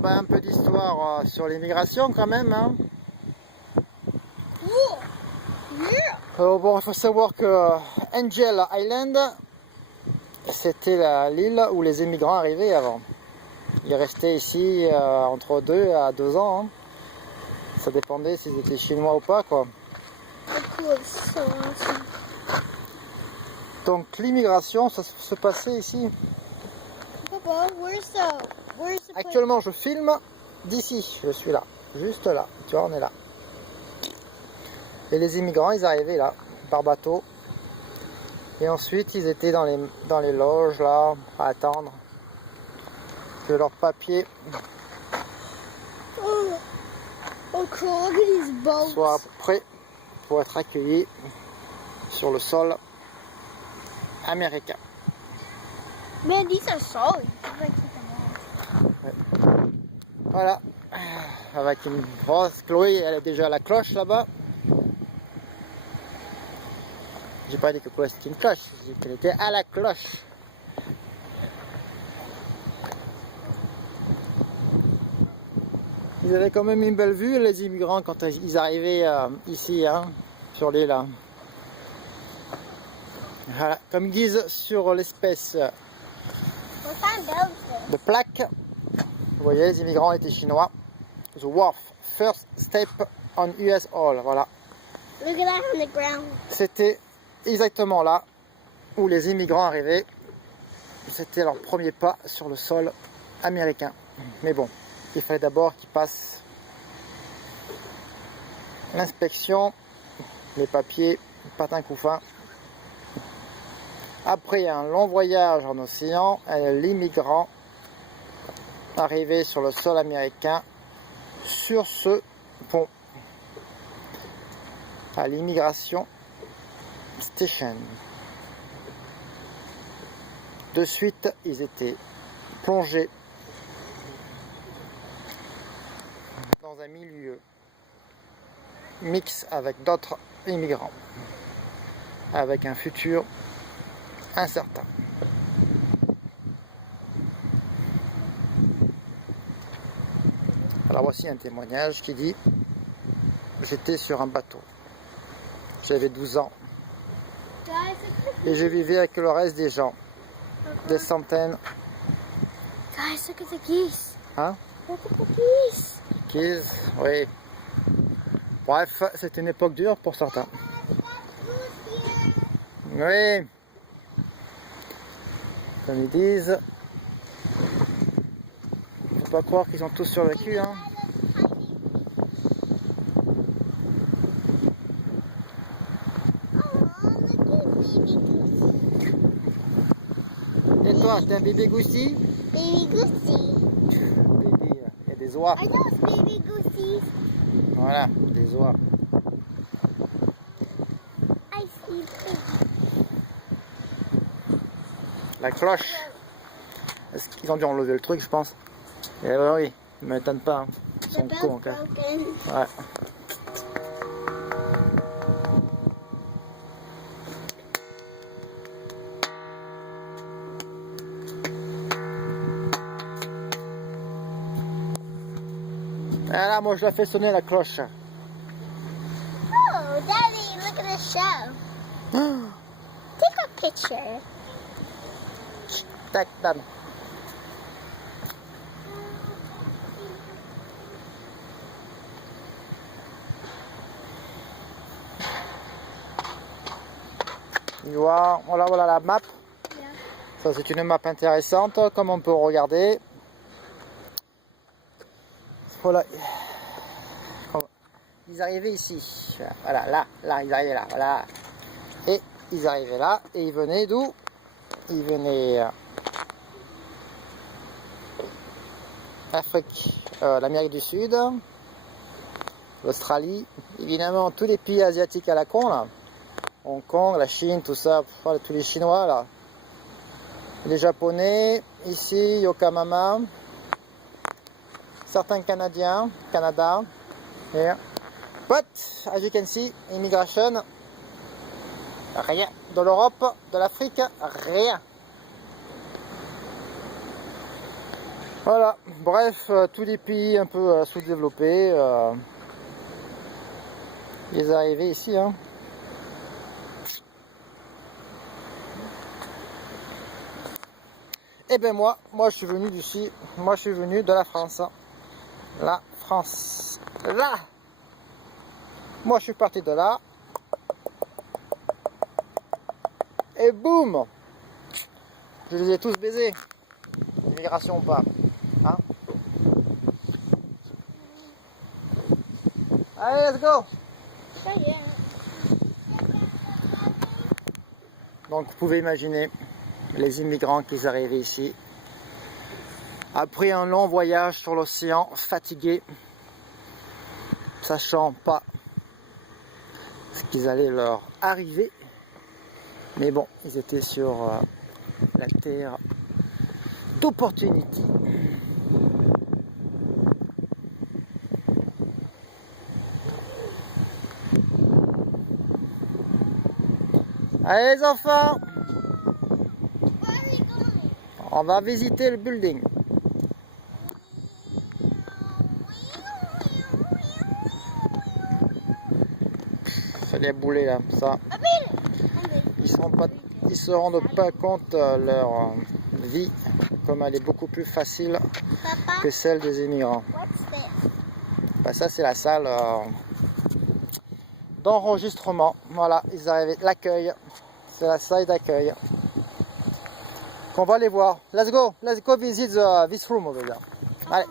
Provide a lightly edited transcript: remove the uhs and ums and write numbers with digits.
ben, un peu d'histoire sur l'immigration quand même. Hein. Bon, il faut savoir que Angel Island, c'était l'île où les immigrants arrivaient avant. Ils restaient ici entre 2 à 2 ans. Hein. Ça dépendait s'ils étaient chinois ou pas, quoi. Donc l'immigration, ça se passait ici. Papa, Actuellement, je filme d'ici. Je suis là, juste là. Tu vois, on est là. Et les immigrants, ils arrivaient là, par bateau. Et ensuite, ils étaient dans les loges, là, à attendre que leurs papiers soient prêts pour être accueillis sur le sol américain. Man, these are solid. Ouais. Voilà. Avec une grosse Chloé, elle est déjà à la cloche là-bas. J'ai pas dit que Chloé c'était une cloche, j'ai dit qu'elle était à la cloche. Ils avaient quand même une belle vue, les immigrants, quand ils arrivaient ici, hein, sur l'île. Voilà. Comme ils disent sur l'espèce de plaque, vous voyez, les immigrants étaient chinois. The wharf, first step on US Hall, voilà. Look at that on the ground. C'était exactement là où les immigrants arrivaient. C'était leur premier pas sur le sol américain. Mais bon, il fallait d'abord qu'ils passent l'inspection, les papiers, patin couffin. Après un long voyage en océan, l'immigrant arrivé sur le sol américain sur ce pont à l'immigration station. De suite, ils étaient plongés dans un milieu mix avec d'autres immigrants, avec un futur incertain. Alors voici un témoignage qui dit: j'étais sur un bateau, j'avais 12 ans et je vivais avec le reste des gens, des centaines. Guys, look at the geese. Hein? Look at the geese. Geese, oui. Bref, c'était une époque dure pour certains. Oui. Comme ils disent, faut pas croire qu'ils ont tous survécu, hein. Et toi, t'es un bébé goussi? Baby goosey. Bébé, il y a des oies. I know it's baby goosey. Voilà, des oies. I see baby. La cloche. Est-ce qu'ils ont dû enlever le truc, je pense? Eh ben oui, ils ne m'étonnent pas. Hein. Ils sont The cons, bell's encore. broken. Ouais. Et là, moi, je la fais sonner la cloche. Oh, Daddy, look at the show. Take a picture. Tac, dame. Voilà la map. Yeah. Ça, c'est une map intéressante, comme on peut regarder. Voilà. Ils arrivaient ici. Voilà, là, ils arrivaient là. Voilà. Et ils arrivaient là. Et ils venaient d'où? Ils venaient Afrique, l'Amérique du Sud, l'Australie, évidemment tous les pays asiatiques à la con là. Hong Kong, la Chine, tout ça, tous les Chinois là. Les Japonais, ici, Yokohama, certains Canadiens, Canada. Here. But, as you can see, immigration, rien. De l'Europe, de l'Afrique, rien. Voilà, bref, tous les pays un peu sous-développés, ils arrivaient ici. Hein. Et ben moi je suis venu d'ici, moi je suis venu de la France. La France, là. Moi je suis parti de là. Et boum, je les ai tous baisés. Immigration ou pas. Hein? Allez, let's go. Ça y est. Donc vous pouvez imaginer les immigrants qui arrivaient ici. Après un long voyage sur l'océan, fatigués, sachant pas ce qu'ils allaient leur arriver. Mais bon, ils étaient sur la terre d'opportunité. Allez les enfants, Where are you going? on va visiter le building. C'est des boulets là, ça. I made it. Ils se rendent pas compte leur vie, comme elle est beaucoup plus facile Papa, que celle des immigrants. what's this? Bah, ça c'est la salle d'enregistrement. Voilà, ils arrivent. L'accueil, c'est la salle d'accueil. On va aller voir. Let's go visit this room over there. Allez.